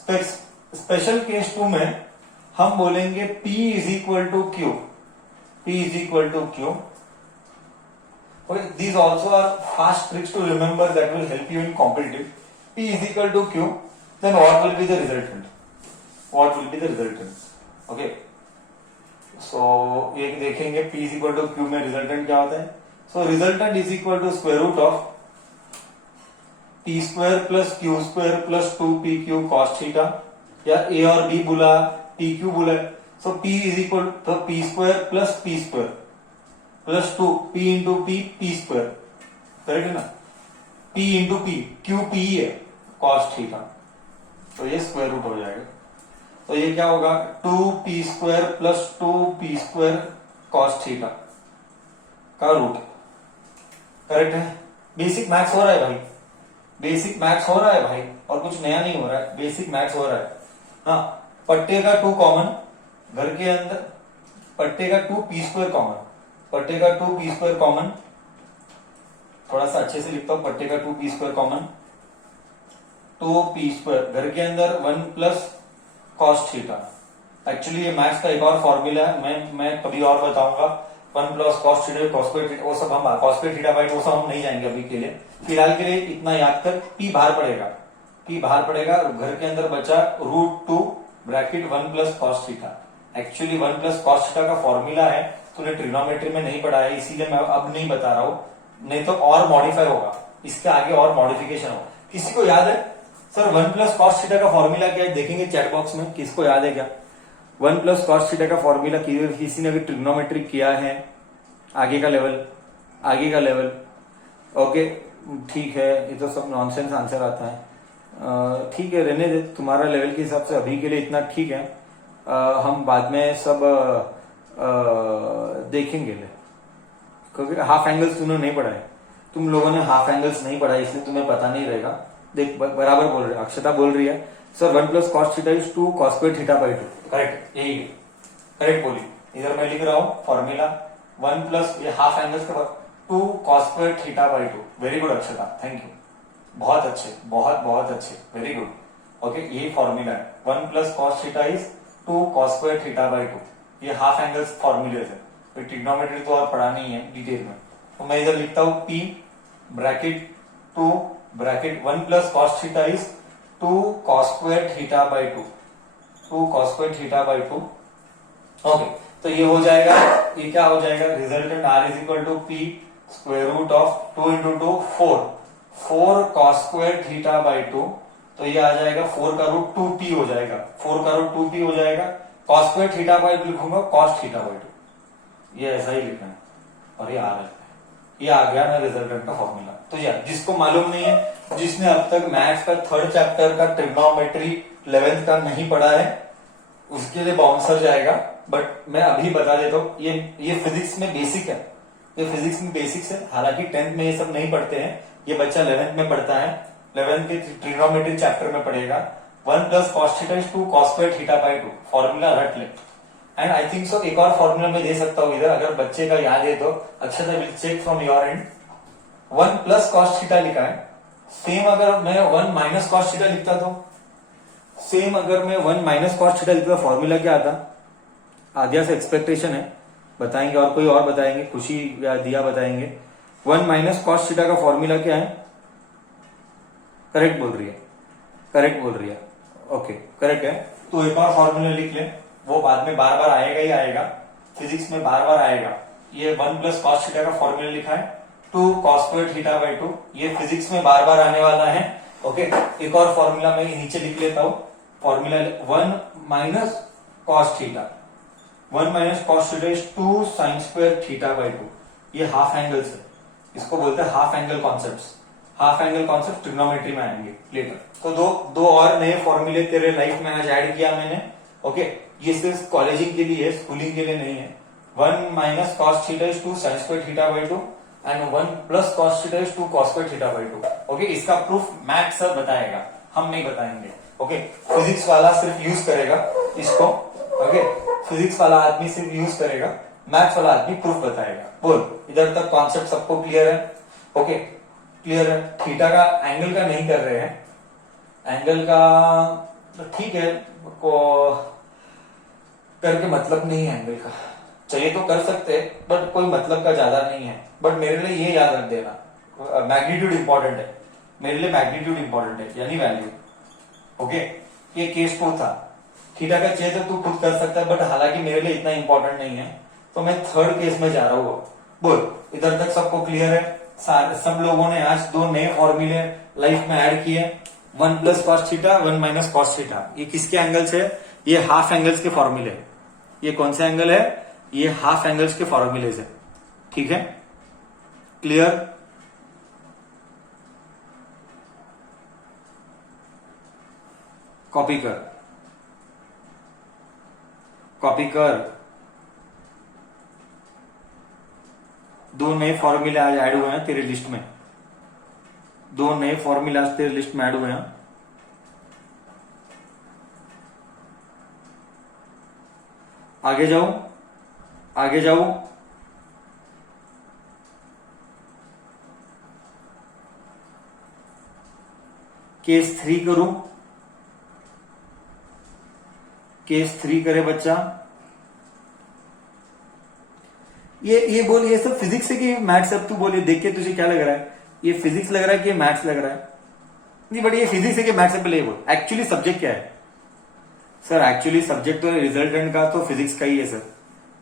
Special case 2 में हम बोलेंगे P is equal to Q, P is equal to Q. These also are fast tricks to remember that will help you in competitive. P is equal to Q, then what will be the resultant? What will be the resultant? Okay. So ये देखेंगे P is equal to Q में resultant क्या होता है. So resultant is equal to square root of P square plus Q square plus 2PQ cos theta, या A और B बोला PQ बोला. So P is equal to P square plus P square plus 2 P into P P square, correct है ना. P into P, Q P है cos theta, तो ये square root हो जाएगा. तो ये क्या होगा 2P square plus 2P square cos theta का रूट. करेक्ट है. बेसिक मैथ्स हो रहा है भाई, बेसिक मैथ्स हो रहा है भाई, और कुछ नया नहीं हो रहा है, बेसिक मैथ्स हो रहा है. हाँ, पट्टे का 2 कॉमन, घर के अंदर पट्टे का 2P स्क्वायर कॉमन, पट्टे का 2P स्क्वायर कॉमन, थोड़ा सा अच्छे से लिखता हूं. पट्टे का 2P square common, 2P square, घर के अंदर 1 प्लस कॉस थीटा. एक्चुअली ये मैथ्स का एक और फॉर्मूला है, मैं कभी और बताऊंगा. 1 plus cos theta, cos square theta, वो सब हम कॉस स्क्वायर थीटा बाई वो सब हम नहीं जाएंगे अभी के लिए. फिलहाल के लिए इतना याद कर, P बाहर पड़ेगा, P बाहर पड़ेगा. घर के अंदर बचा √2 bracket 1 plus cos theta. Actually 1 plus cos theta का फॉर्मूला है, तूने ट्रिग्नोमेट्री में नहीं पढ़ा है, इसीलिए मैं अब नहीं बता रहा हूं, नहीं तो और मॉडिफाई होगा, इसके आगे और मॉडिफिकेशन होगा. किसी को याद है सर 1 प्लस कॉस थीटा का फॉर्मूला क्या है? देखेंगे चैट बॉक्स में, किसको याद है क्या 1 प्लस कॉस थीटा का फॉर्मूला? किसी ने अगर ट्रिग्नोमेट्री किया है, आगे का लेवल, आगे का लेवल. ओके ठीक है, ये तो सब नॉनसेंस आंसर आता है. ठीक है, रहने दे, तुम्हारा लेवल के हिसाब से अभी के लिए इतना ठीक है. हम बाद में सब देखेंगे, क्योंकि हाफ एंगल्स तूने नहीं पढ़ा है, तुम लोगों ने हाफ एंगल्स नहीं पढ़ा, इसलिए तुम्हें पता नहीं रहेगा. देख बराबर बोल रहे, अक्षता बोल रही है sir 1 plus cos theta is 2 cos square theta by 2. Correct, यही है, करेक्ट बोली. इधर मैं लिख रहा हूं फॉर्मूला 1 प्लस ये हाफ एंगल्स के बाद 2 cos square theta by 2. Very good Akshata, thank you, बहुत अच्छे, बहुत बहुत अच्छे, वेरी गुड. ओके, यही फॉर्मूला है. 1 plus cos theta is 2 cos square theta by 2. ये हाफ एंगल्स फॉर्मूले है. ट्रिग्नोमेट्री तो और पढ़ा नहीं है डिटेल में, तो मैं इधर लिखता हूं P bracket 2 bracket 1 plus cos theta is 2 cos square theta by 2, 2 cos square theta by 2. Okay, तो ये हो जाएगा, ये क्या हो जाएगा resultant R is equal to P square root of 2 into 2 4 cos square theta by 2. तो ये आ जाएगा 4 का रूट 2P हो जाएगा, 4 का रूट 2P हो जाएगा. कॉस स्क्वायर थीटा बाई 2 लिखूंगा कॉस थीटा बाई 2, ये ऐसा ही लिखना है. और ये आ रहा है, ये आ गया ना रिजल्टेंट का फॉर्मूला. तो यार जिसको मालूम नहीं है, जिसने अब तक मैथ्स का 3rd चैप्टर का ट्रिग्नोमेट्री 11th का नहीं पढ़ा है, उसके लिए बाउंसर जाएगा. बट मैं अभी बता देता हूँ, ये फिजिक्स में बेसिक है, ये फिजिक्स में बेसिक्स है. हालांकि 10th में ये सब नहीं पढ़ते हैं, ये बच्चा 11th में पढ़ता है, 11th के ट्रिग्नोमेट्री चैप्टर में पढ़ेगा. 1 plus cos theta is 2 cos square theta by 2, formula रट ले. एंड आई थिंक सो एक और फॉर्मूला मैं दे सकता हूं इधर, अगर बच्चे का याद है तो. अच्छा, will check from your end. 1 plus cos theta लिखा है, सेम अगर मैं 1 माइनस कॉस थीटा लिखता तो, सेम अगर मैं 1 माइनस कॉस थीटा लिखता, फॉर्मूला क्या आता? आद्या से एक्सपेक्टेशन है, बताएंगे और कोई और बताएंगे, खुशी या दिया बताएंगे. 1 माइनस कॉस थीटा का फॉर्मूला क्या है? करेक्ट बोल रही है, करेक्ट बोल रही है. ओके, करेक्ट है. तो एक और फॉर्मूला लिख ले, वो बाद में बार बार आएगा ही आएगा, फिजिक्स में बार बार आएगा. ये 1 प्लस कॉस थीटा का फॉर्मूला लिखा है 2 कॉस स्क्वायर थीटा बाई 2, ये फिजिक्स में बार बार आने वाला है. ओके, एक और फॉर्मूला मैं नीचे लिख लेता हूं, formula 1 minus cos theta, 1 minus cos theta is 2 sine square theta by 2. ये हाफ एंगल्स है, इसको बोलते हैं half angle concepts. Half angle concept trigonometry में आएंगे लेटर. तो दो और नए फॉर्मूले तेरे लाइफ में आज ऐड किया मैंने. ओके, ये सिर्फ कॉलेजिंग के लिए है, स्कूलिंग के लिए नहीं है. 1 minus cos theta is 2 sine square theta by 2 and 1 plus cos theta is 2 cos square theta by 2. Okay, इसका प्रूफ मैथ सर बताएगा, हम नहीं बताएंगे. ओके, फिजिक्स वाला सिर्फ यूज करेगा इसको. ओके, फिजिक्स वाला आदमी सिर्फ यूज करेगा, मैथ्स वाला आदमी प्रूफ बताएगा. बोल, इधर तक कॉन्सेप्ट सबको क्लियर है? ओके, क्लियर है. थीटा का एंगल का नहीं कर रहे हैं, एंगल का तो ठीक है, को करके मतलब नहीं है एंगल का, चाहिए तो कर सकते हैं बट कोई मतलब का ज्यादा नहीं है। बट मेरे लिए ये याद रख देना, मैग्नीट्यूड इंपॉर्टेंट है मेरे लिए, मैग्नीट्यूड इंपॉर्टेंट है यानी वैल्यू। ओके, ये केस 2 था। थीटा का चाहिए तो तू खुद कर सकता है, बट हालांकि मेरे लिए इतना इंपॉर्टेंट नहीं है, तो मैं थर्ड केस में जा रहा हूँ। बोल, इधर तक सबको क्लियर है? सब लोगों ने आज 2 नए फॉर्मूले लाइफ में ऐड किए, 1 plus cos theta, 1 minus cos theta. ये किसके एंगल्स है? ये हाफ एंगल्स के फॉर्मूले। ये कौन सा एंगल है? ये हाफ एंगल्स के फॉर्मूलेज है। ठीक है, क्लियर? कॉपी कर, कॉपी कर। 2 नए फॉर्मूले आज ऐड हुए हैं तेरे लिस्ट में, 2 नए फॉर्मूले आज तेरे लिस्ट में ऐड हुए हैं। आगे जाओ, आगे जाओ। केस 3 करूं? केस 3 करे बच्चा। ये बोल, ये सब फिजिक्स है कि मैथ्स? अब तू बोलिए, देख के तुझे क्या लग रहा है? ये फिजिक्स लग रहा है कि मैथ्स लग रहा है? नहीं, बट ये फिजिक्स है कि मैथ्स है? पहले ये बोल, एक्चुअली सब्जेक्ट क्या है? सर एक्चुअली सब्जेक्ट तो रिजल्टेंट का तो फिजिक्स का ही है सर।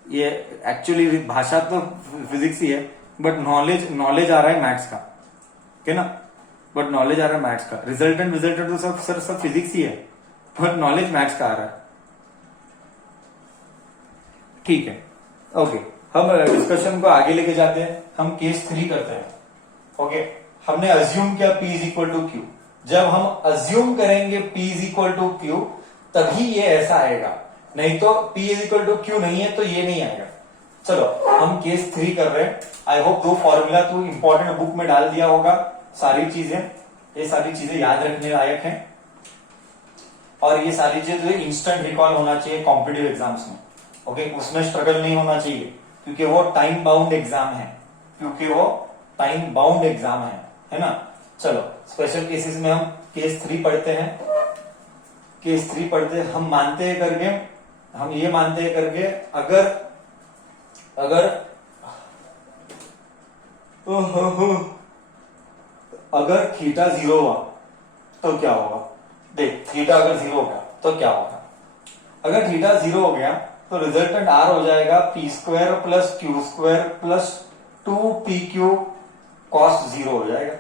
ये एक्चुअली भाषा तो फिजिक्स ही है, बट नॉलेज आ रहा है मैथ्स का, ठीक है ना? बट नॉलेज आ रहा है मैथ्स का, रिजल्टेंट तो सब फिजिक्स ही है, बट नॉलेज मैथ्स का आ रहा है। ठीक है, ओके। हम डिस्कशन को आगे लेके जाते हैं, हम केस 3 करते हैं। ओके, हमने अज्यूम किया P is equal to Q. जब हम अज्यूम करेंगे P is equal to Q, तभी ये ऐसा आएगा, नहीं तो P is equal to Q नहीं है तो ये नहीं आएगा। चलो हम केस 3 कर रहे हैं। आई होप 2 फॉर्मूला तू इंपॉर्टेंट बुक में डाल दिया होगा, सारी चीजें, ये सारी चीजें याद रखने लायक है, और ये सारी चीजें इंस्टेंट रिकॉल होना चाहिए कॉम्पिटिटिव एग्जाम्स में। ओके, उसमें स्ट्रगल नहीं होना चाहिए, क्योंकि वो टाइम बाउंड एग्जाम है, है ना? चलो स्पेशल केसेस में हम केस 3 पढ़ते हैं। केस 3 पढ़ते हम मानते हैं करके, हम ये मानते हैं करके, अगर थीटा 0 हुआ तो क्या होगा? देख, थीटा अगर 0 हो गया तो क्या होगा? अगर थीटा 0 हो गया तो रिजल्टेंट आर हो जाएगा P square plus q square plus 2pq cos 0 हो जाएगा।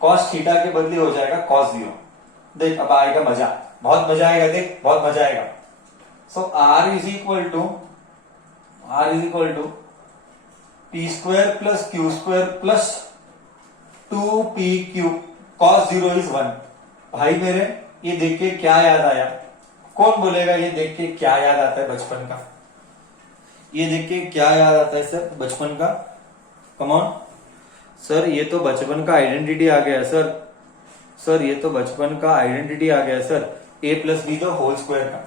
कॉस थीटा के बदले हो जाएगा कॉस 0। देख अब आएगा मजा, बहुत मजा आएगा, देख बहुत मजा आएगा। So r is equal to p square plus q square plus 2pq cos 0 is 1। भाई मेरे, ये देख के क्या याद आया? कौन बोलेगा ये देख के क्या याद आता है बचपन का? ये देख के क्या याद आता है सर बचपन का? कम ऑन सर, ये तो बचपन का आइडेंटिटी आ गया सर। सर ये तो बचपन का आइडेंटिटी आ गया sir, a plus B the whole square का।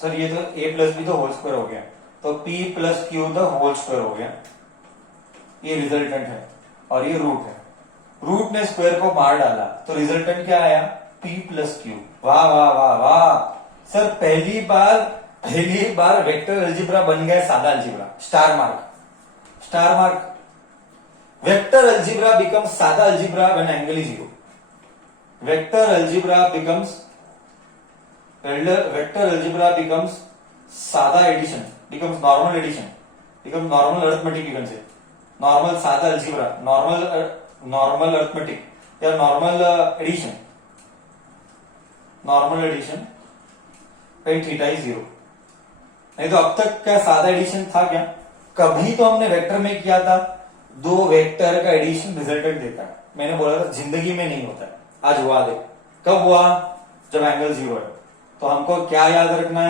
सर ये तो a plus B the whole square हो गया, तो p plus Q the whole square हो गया। ये रिजल्टेंट है और ये रूट है। रूट ने स्क्वायर को मार डाला तो रिजल्टेंट क्या आया? p plus Q. वाह वाह वाह वाह सर, पहली बार वेक्टर अलजेब्रा बन गया सादा algebra. Star mark. Vector algebra becomes सादा अलजेब्रा when angle is 0। Vector algebra becomes सादा addition, becomes normal addition, becomes normal arithmetic, you can say normal सादा अलजेब्रा, नॉर्मल अरिथमेटिक या नॉर्मल एडिशन कहीं थीटा ही 0। नहीं तो अब तक क्या सादा एडिशन था क्या? कभी तो हमने वेक्टर में किया था, 2 वेक्टर का एडिशन रिजल्टेंट देता है। मैंने बोला था जिंदगी में नहीं होता है, आज हुआ। देख कब हुआ? जब एंगल 0 है। तो हमको क्या याद रखना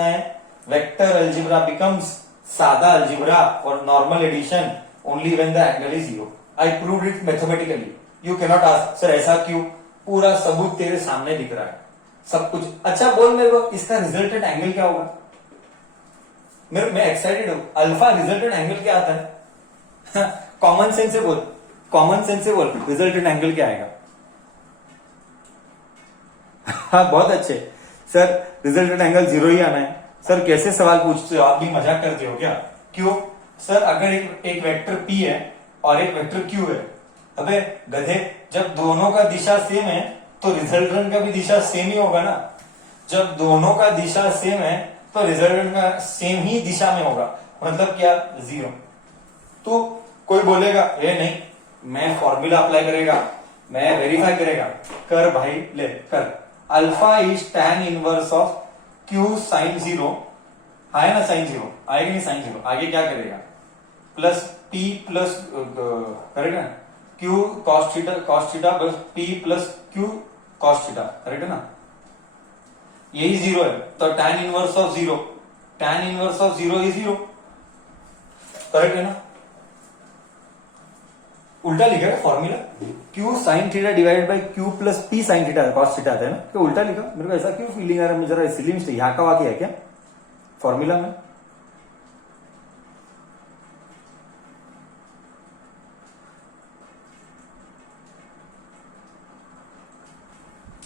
है? वेक्टर अलजेब्रा बिकम्स सादा अलजेब्रा और normal addition only when the angle is 0। I proved it mathematically. You can not ask sir ऐसा क्यों? पूरा सबूत तेरे सामने दिख रहा है, सब कुछ। अच्छा बोल मेरे को, इसका रिजल्टेंट एंगल क्या होगा? मैं एक्साइटेड हूं। अल्फा रिजल्टेंट एंगल क्या आता है? कॉमन सेंस से बोल, रिजल्टेंट एंगल क्या आएगा? हाँ बहुत अच्छे सर, रिजल्टेंट एंगल 0 ही आना है। सर कैसे सवाल पूछते हो आप, भी मजाक करते हो क्या? क्यों सर, अगर एक वेक्टर P है और एक वेक्टर Q है, अबे गधे, जब दोनों का दिशा सेम है तो रिजल्टेंट का भी दिशा सेम ही होगा ना। जब दोनों का दिशा सेम है तो रिजल्टेंट का सेम ही दिशा में होगा, मतलब क्या, 0। तो कोई बोलेगा ये नहीं, मैं फॉर्मूला अप्लाई करेगा, मैं वेरीफाई करेगा, कर भाई, ले कर। Alpha is tan inverse of Q sin 0, आया ना sin 0, आएगा नहीं sin 0, आगे क्या करेगा, प्लस P प्लस करेक्ट ना, Q cos theta plus P plus Q cos theta, correct है ना, यही 0 है, तो tan inverse of 0, tan inverse of 0 he 0, correct है ना। उल्टा लिखा है formula, Q sine theta divided by Q plus P sine theta cos theta आता है ना, तो उल्टा लिखा, मेरे को ऐसा क्यों फीलिंग आ रहा है, मुझे जरा इसीलिए मिस्टेक यहाँ का वाक्य है क्या फॉर्मूला में।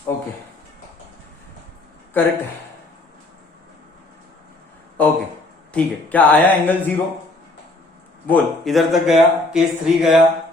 ओके करेक्ट है, ओके ठीक है। क्या आया एंगल 0, बोल, इधर तक गया, केस 3 गया,